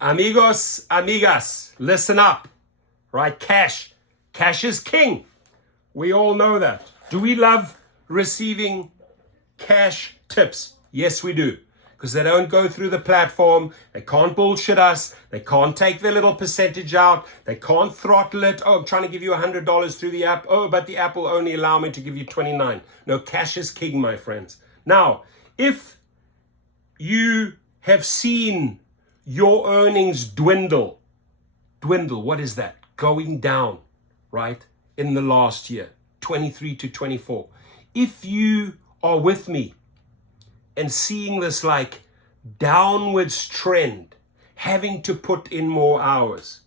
Amigos, amigas, listen up, right? Cash is king. We all know that. Do we love receiving cash tips? Yes, we do. Because they don't go through the platform. They can't bullshit us. They can't take their little percentage out. They can't throttle it. Oh, I'm trying to give you $100 through the app. Oh, but the app will only allow me to give you 29. No, cash is king, my friends. Now, if you have seen your earnings dwindle, what is that? Going down, right? In the last year, 23 to 24. If you are with me and seeing this like downwards trend, having to put in more hours,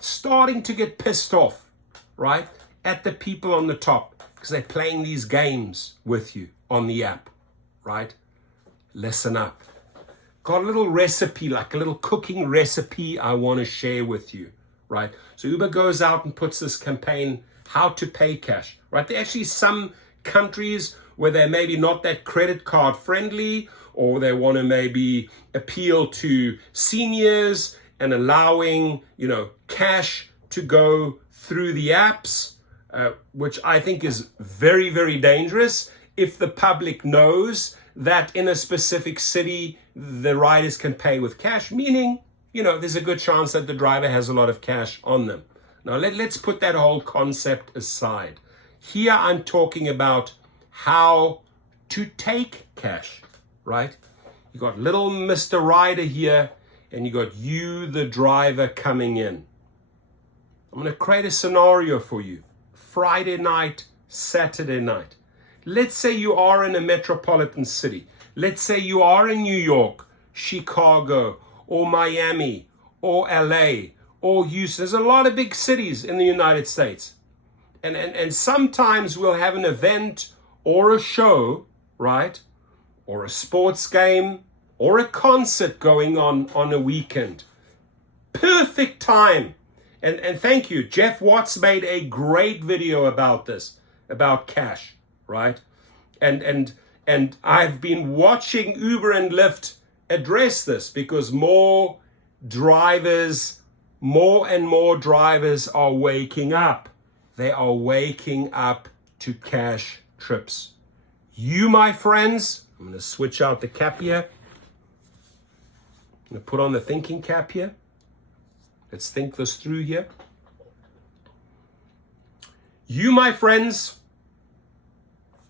starting to get pissed off, right, at the people on the top because they're playing these games with you on the app, right? Listen up. Got a little recipe, like a little cooking recipe I want to share with you, right? So Uber goes out and puts this campaign, how to pay cash, right? There are actually some countries where they're maybe not that credit card friendly, or they want to maybe appeal to seniors and allowing, cash to go through the apps, which I think is very, very dangerous if the public knows that in a specific city, the riders can pay with cash, meaning, there's a good chance that the driver has a lot of cash on them. Now, let's put that whole concept aside. Here, I'm talking about how to take cash, right? You got little Mr. Rider here, and you got you, the driver, coming in. I'm going to create a scenario for you. Friday night, Saturday night. Let's say you are in a metropolitan city. Let's say you are in New York, Chicago, or Miami, or LA, or Houston. There's a lot of big cities in the United States. And sometimes we'll have an event or a show, right? Or a sports game, or a concert going on a weekend. Perfect time. And thank you. Jeff Watts made a great video about this, about cash. Right? And I've been watching Uber and Lyft address this because more and more drivers are waking up. They are waking up to cash trips. You, my friends, I'm going to switch out the cap here. I'm going to put on the thinking cap here. Let's think this through here. You, my friends,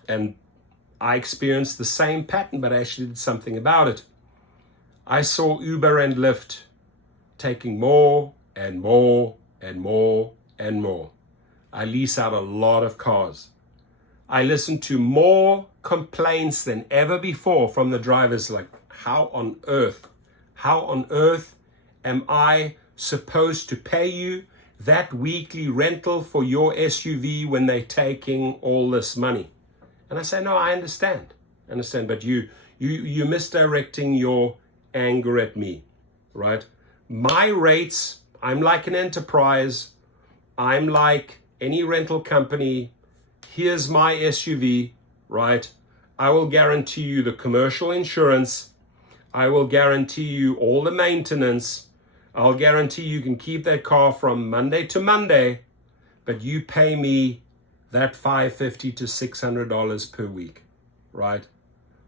and I experienced the same pattern, but I actually did something about it. I saw Uber and Lyft taking more and more and more and more. I lease out a lot of cars. I listen to more complaints than ever before from the drivers, like, how on earth am I supposed to pay you that weekly rental for your SUV when they're taking all this money? And I say, no, I understand, but you're misdirecting your anger at me, right? My rates, I'm like an enterprise. I'm like any rental company. Here's my SUV, right? I will guarantee you the commercial insurance. I will guarantee you all the maintenance. I'll guarantee you can keep that car from Monday to Monday, but you pay me that $550 to $600 per week, right?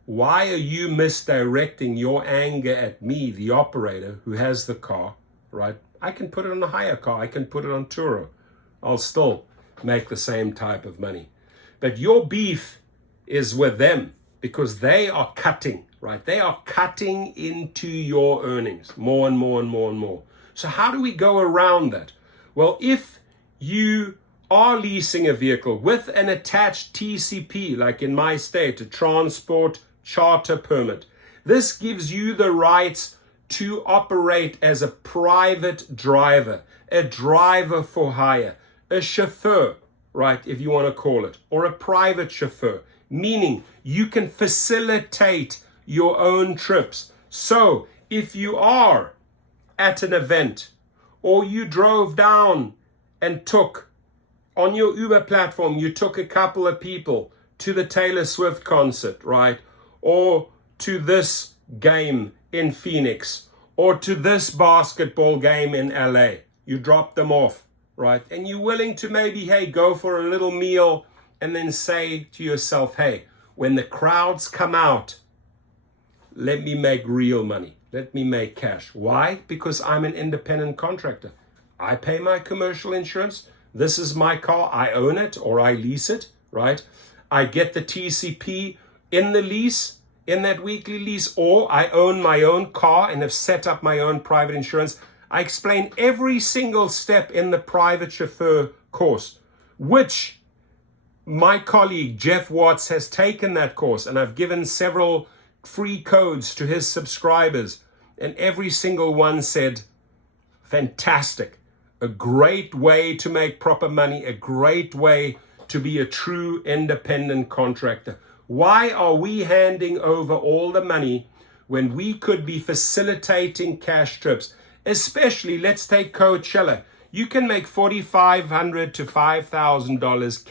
Why are you misdirecting your anger at me, the operator who has the car, right? I can put it on a hire car. I can put it on Turo. I'll still make the same type of money. But your beef is with them because they are cutting, right? They are cutting into your earnings more and more and more and more. So how do we go around that? Well, if you are leasing a vehicle with an attached TCP, like in my state, a transport charter permit, this gives you the rights to operate as a private driver, a driver for hire, a chauffeur, right, if you want to call it, or a private chauffeur, meaning you can facilitate your own trips. So if you are at an event, or you drove down and took, on your Uber platform, you took a couple of people to the Taylor Swift concert, right? Or to this game in Phoenix, or to this basketball game in LA. You drop them off, right? And you're willing to maybe, hey, go for a little meal and then say to yourself, hey, when the crowds come out, let me make real money. Let me make cash. Why? Because I'm an independent contractor. I pay my commercial insurance. This is my car. I own it or I lease it, right? I get the TCP in the lease, in that weekly lease, or I own my own car and have set up my own private insurance. I explain every single step in the private chauffeur course, which my colleague Jeff Watts has taken that course, and I've given several free codes to his subscribers, and every single one said, fantastic. A great way to make proper money, a great way to be a true independent contractor. Why are we handing over all the money when we could be facilitating cash trips? Especially, let's take Coachella. You can make $4,500 to $5,000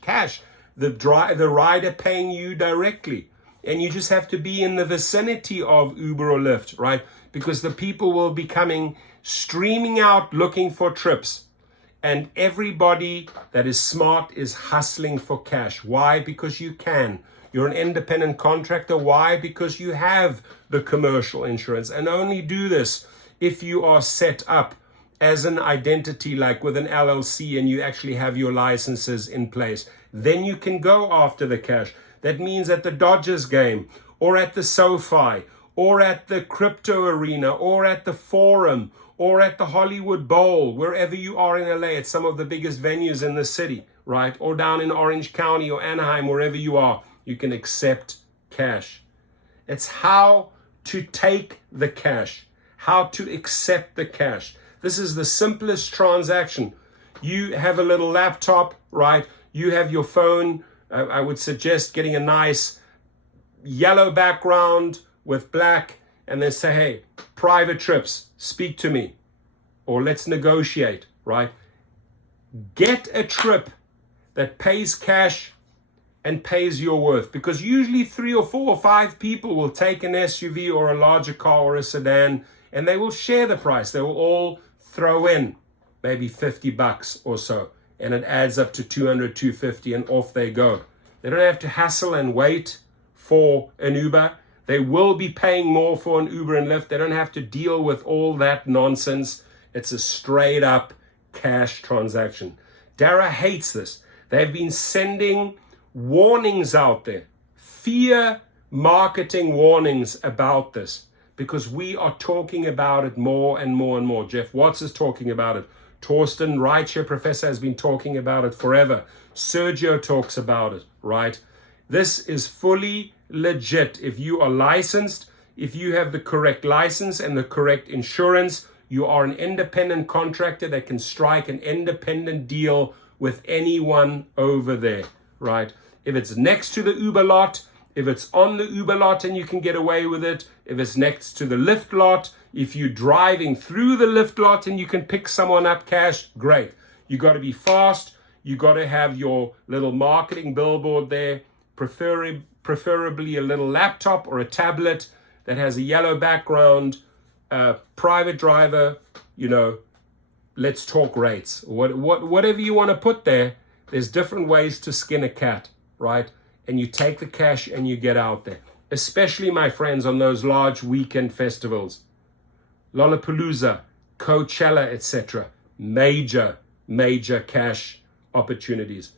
cash. The rider paying you directly. And you just have to be in the vicinity of Uber or Lyft, right? Because the people will be coming, streaming out, looking for trips. And everybody that is smart is hustling for cash. Why? Because you can. You're an independent contractor. Why? Because you have the commercial insurance. And only do this if you are set up as an identity, like with an LLC, and you actually have your licenses in place. Then you can go after the cash. That means at the Dodgers game, or at the SoFi, or at the crypto arena, or at the Forum, or at the Hollywood Bowl, wherever you are in LA, at some of the biggest venues in the city, right? Or down in Orange County or Anaheim, wherever you are, you can accept cash. It's how to take the cash, how to accept the cash. This is the simplest transaction. You have a little laptop, right? You have your phone. I would suggest getting a nice yellow background with black, and then say, hey, private trips, speak to me, or let's negotiate, right? Get a trip that pays cash and pays your worth, because usually 3 or 4 or 5 people will take an SUV or a larger car or a sedan, and they will share the price. They will all throw in maybe $50 or so, and it adds up to $200, $250, and off they go. They don't have to hassle and wait for an Uber. They will be paying more for an Uber and Lyft. They don't have to deal with all that nonsense. It's a straight up cash transaction. Dara hates this. They've been sending warnings out there, fear marketing warnings about this, because we are talking about it more and more and more. Jeff Watts is talking about it. Torsten, Rideshare professor, has been talking about it forever. Sergio talks about it, right? This is fully legit. If you are licensed, if you have the correct license and the correct insurance, you are an independent contractor that can strike an independent deal with anyone over there, right? If it's next to the Uber lot, if it's on the Uber lot and you can get away with it, if it's next to the Lyft lot, if you're driving through the Lyft lot and you can pick someone up cash, great. You got to be fast. You got to have your little marketing billboard there, preferably a little laptop or a tablet that has a yellow background, private driver, let's talk rates. Whatever you want to put there, there's different ways to skin a cat, right? And you take the cash and you get out there. Especially, my friends, on those large weekend festivals. Lollapalooza, Coachella, etc. Major cash opportunities.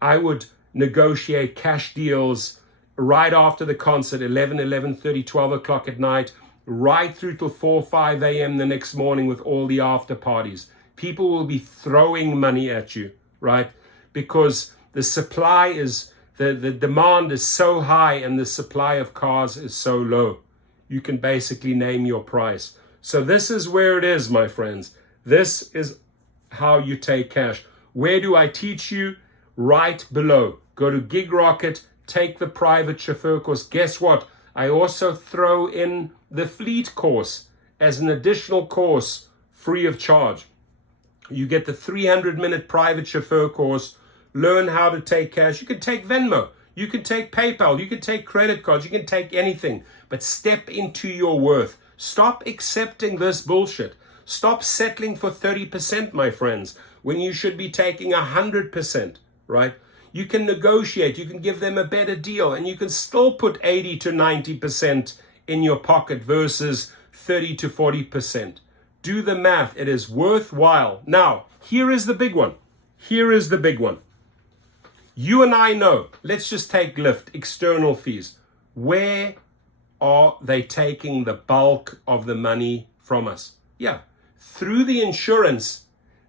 I would negotiate cash deals right after the concert, 11:30, 12 o'clock at night, right through till 4, 5 a.m. the next morning with all the after parties. People will be throwing money at you, right? Because the supply is, the demand is so high and the supply of cars is so low. You can basically name your price. So this is where it is, my friends. This is how you take cash. Where do I teach you? Right below. Go to Gig Rocket, take the private chauffeur course. Guess what? I also throw in the fleet course as an additional course free of charge. You get the 300-minute private chauffeur course. Learn how to take cash. You can take Venmo. You can take PayPal. You can take credit cards. You can take anything. But step into your worth. Stop accepting this bullshit. Stop settling for 30%, my friends, when you should be taking 100%, right? You can negotiate, you can give them a better deal, and you can still put 80 to 90% in your pocket versus 30 to 40%. Do the math. It is worthwhile. Now, here is the big one. Here is the big one. You and I know, let's just take Lyft, external fees. Where are they taking the bulk of the money from us? Yeah, through the insurance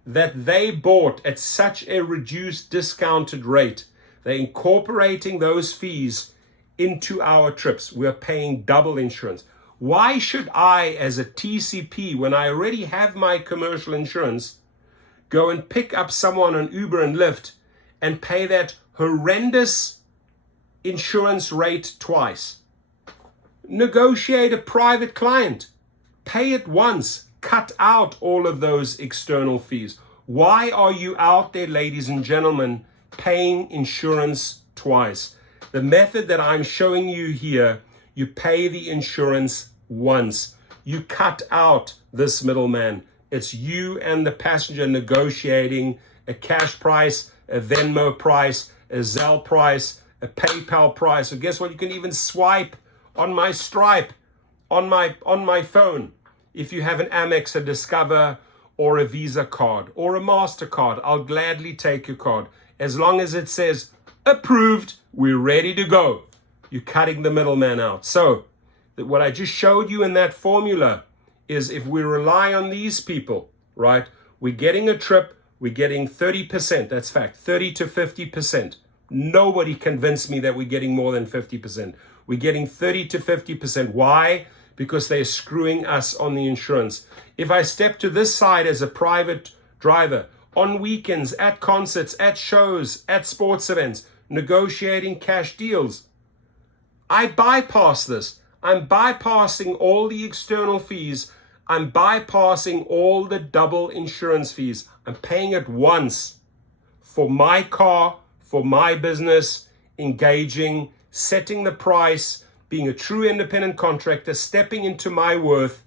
that they bought at such a reduced discounted rate. They're incorporating those fees into our trips. We're paying double insurance. Why should I, as a TCP, when I already have my commercial insurance, go and pick up someone on Uber and Lyft and pay that horrendous insurance rate twice? Negotiate a private client. Pay it once. Cut out all of those external fees. Why are you out there, ladies and gentlemen, paying insurance twice? The method that I'm showing you here, you pay the insurance once. You cut out this middleman. It's you and the passenger negotiating a cash price, a Venmo price, a Zelle price, a PayPal price. So guess what? You can even swipe on my Stripe, on my phone. If you have an Amex, a Discover, or a Visa card, or a MasterCard, I'll gladly take your card. As long as it says, approved, we're ready to go. You're cutting the middleman out. So, what I just showed you in that formula is if we rely on these people, right, we're getting a trip, we're getting 30%, that's fact, 30 to 50%. Nobody convinced me that we're getting more than 50%. We're getting 30 to 50%. Why? Because they're screwing us on the insurance. If I step to this side as a private driver, on weekends, at concerts, at shows, at sports events, negotiating cash deals, I bypass this. I'm bypassing all the external fees. I'm bypassing all the double insurance fees. I'm paying it once for my car, for my business, engaging, setting the price, being a true independent contractor, stepping into my worth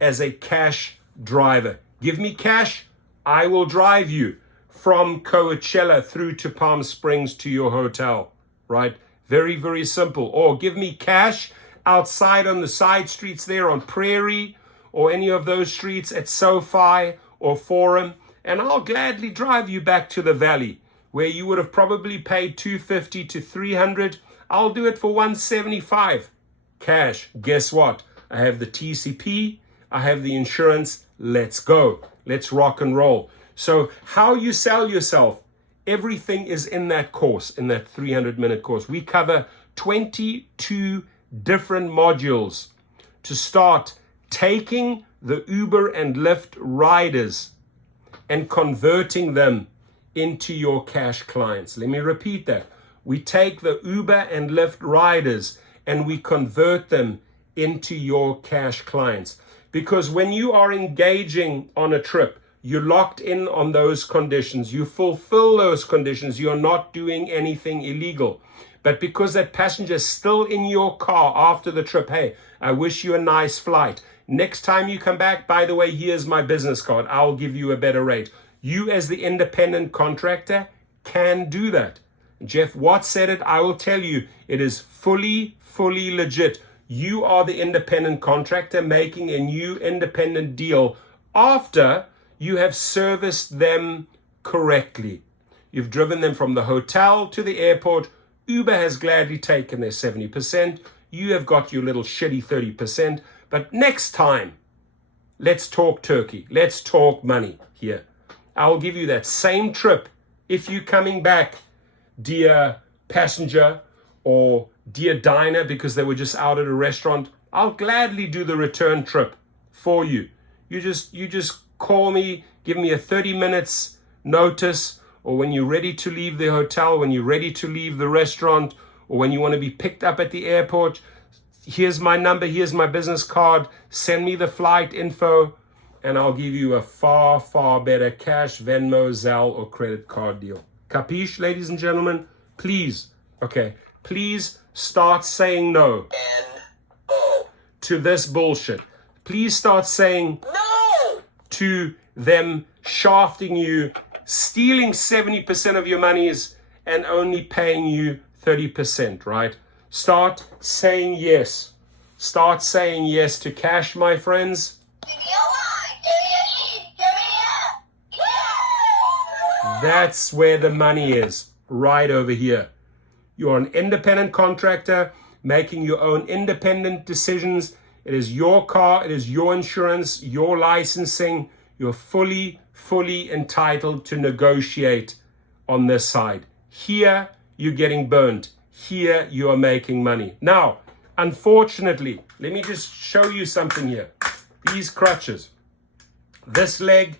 as a cash driver. Give me cash, I will drive you from Coachella through to Palm Springs to your hotel, right? Very, very simple. Or give me cash outside on the side streets there on Prairie or any of those streets at SoFi or Forum, and I'll gladly drive you back to the valley where you would have probably paid $250 to $300. I'll do it for $175 cash. Guess what? I have the TCP, I have the insurance. Let's go. Let's rock and roll. So how you sell yourself, everything is in that course, in that 300-minute course. We cover 22 different modules to start taking the Uber and Lyft riders and converting them into your cash clients. Let me repeat that. We take the Uber and Lyft riders and we convert them into your cash clients. Because when you are engaging on a trip, you're locked in on those conditions. You fulfill those conditions. You're not doing anything illegal. But because that passenger is still in your car after the trip, hey, I wish you a nice flight. Next time you come back, by the way, here's my business card. I'll give you a better rate. You as the independent contractor can do that. Jeff Watts said it. I will tell you, it is fully legit. You are the independent contractor making a new independent deal after you have serviced them correctly. You've driven them from the hotel to the airport. Uber has gladly taken their 70%. You have got your little shitty 30%. But next time, let's talk turkey. Let's talk money here. I'll give you that same trip if you're coming back, dear passenger or dear diner, because they were just out at a restaurant. I'll gladly do the return trip for you. You just call me, give me a 30 minutes notice, or when you're ready to leave the hotel, when you're ready to leave the restaurant, or when you want to be picked up at the airport. Here's my number, here's my business card, send me the flight info, and I'll give you a far better cash, Venmo, Zelle, or credit card deal. Capiche, ladies and gentlemen? Please start saying no to this bullshit. Please start saying no to them shafting you, stealing 70% of your monies and only paying you 30%, right? Start saying yes. Start saying yes to cash, my friends. That's where the money is, right over here. You're an independent contractor making your own independent decisions. It is your car, it is your insurance, your licensing. You're fully entitled to negotiate on this side. Here, you're getting burned. Here, you are making money. Now, unfortunately, let me just show you something here. These crutches. This leg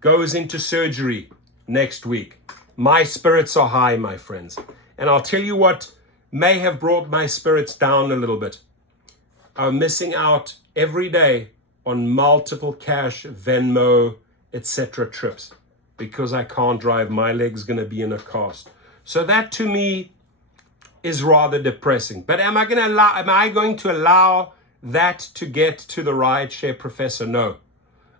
goes into surgery next week. My spirits are high, my friends. And I'll tell you what may have brought my spirits down a little bit. I'm missing out every day on multiple cash, Venmo, etc. trips because I can't drive. My leg's going to be in a cast. So that to me is rather depressing. But am I going to allow that to get to the Rideshare professor? No.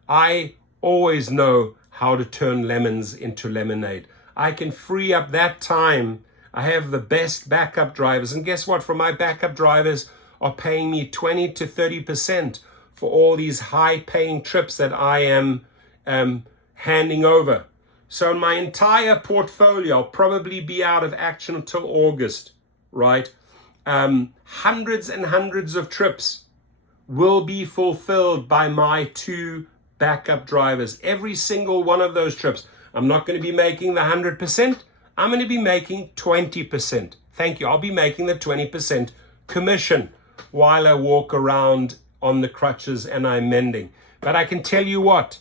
I always know how to turn lemons into lemonade. I can free up that time. I have the best backup drivers. And guess what? For my backup drivers are paying me 20 to 30% for all these high-paying trips that I am handing over. So my entire portfolio, I'll probably be out of action until August, right? Hundreds and hundreds of trips will be fulfilled by my 2 backup drivers. Every single one of those trips. I'm not going to be making the 100%. I'm going to be making 20%. Thank you. I'll be making the 20% commission while I walk around on the crutches and I'm mending. But I can tell you what,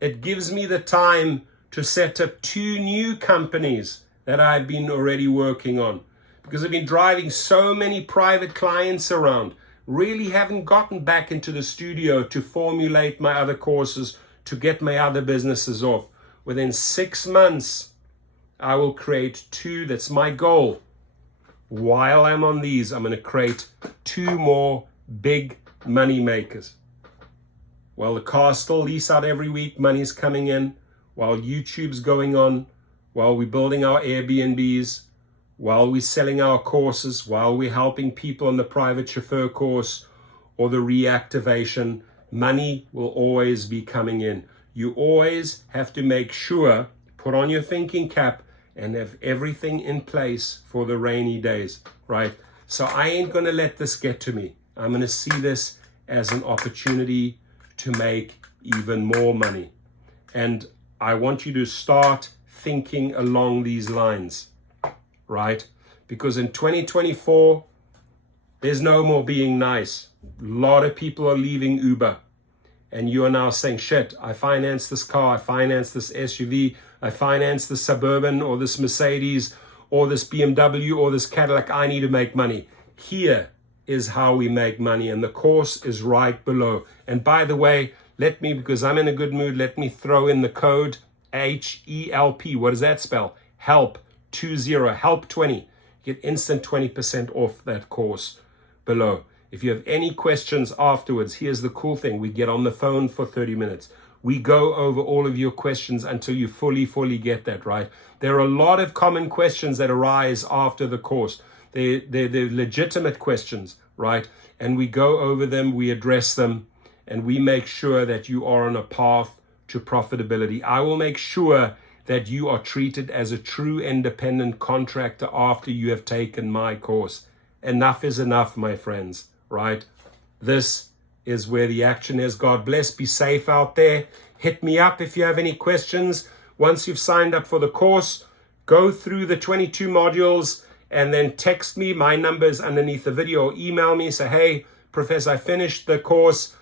it gives me the time to set up 2 new companies that I've been already working on. Because I've been driving so many private clients around, really haven't gotten back into the studio to formulate my other courses, to get my other businesses off. Within 6 months, I will create 2. That's my goal. While I'm on these, I'm going to create 2 more big money makers. While the cars still lease out every week, money's coming in. While YouTube's going on, while we're building our Airbnbs, while we're selling our courses, while we're helping people on the private chauffeur course or the reactivation, money will always be coming in. You always have to make sure, put on your thinking cap and have everything in place for the rainy days, right? So I ain't going to let this get to me. I'm going to see this as an opportunity to make even more money. And I want you to start thinking along these lines, right? Because in 2024, there's no more being nice. A lot of people are leaving Uber. And you are now saying, shit, I financed this car, I financed this SUV, I financed this Suburban or this Mercedes or this BMW or this Cadillac. I need to make money. Here is how we make money. And the course is right below. And by the way, because I'm in a good mood, let me throw in the code HELP. What does that spell? HELP 20, HELP 20. Get instant 20% off that course below. If you have any questions afterwards, here's the cool thing. We get on the phone for 30 minutes. We go over all of your questions until you fully get that, right? There are a lot of common questions that arise after the course. They're legitimate questions, right? And we go over them, we address them, and we make sure that you are on a path to profitability. I will make sure that you are treated as a true independent contractor after you have taken my course. Enough is enough, my friends, right? This is where the action is. God bless. Be safe out there. Hit me up if you have any questions. Once you've signed up for the course, go through the 22 modules and then text me. My number is underneath the video. Or email me. Say, hey, Professor, I finished the course.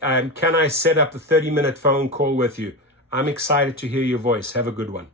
Can I set up a 30-minute phone call with you? I'm excited to hear your voice. Have a good one.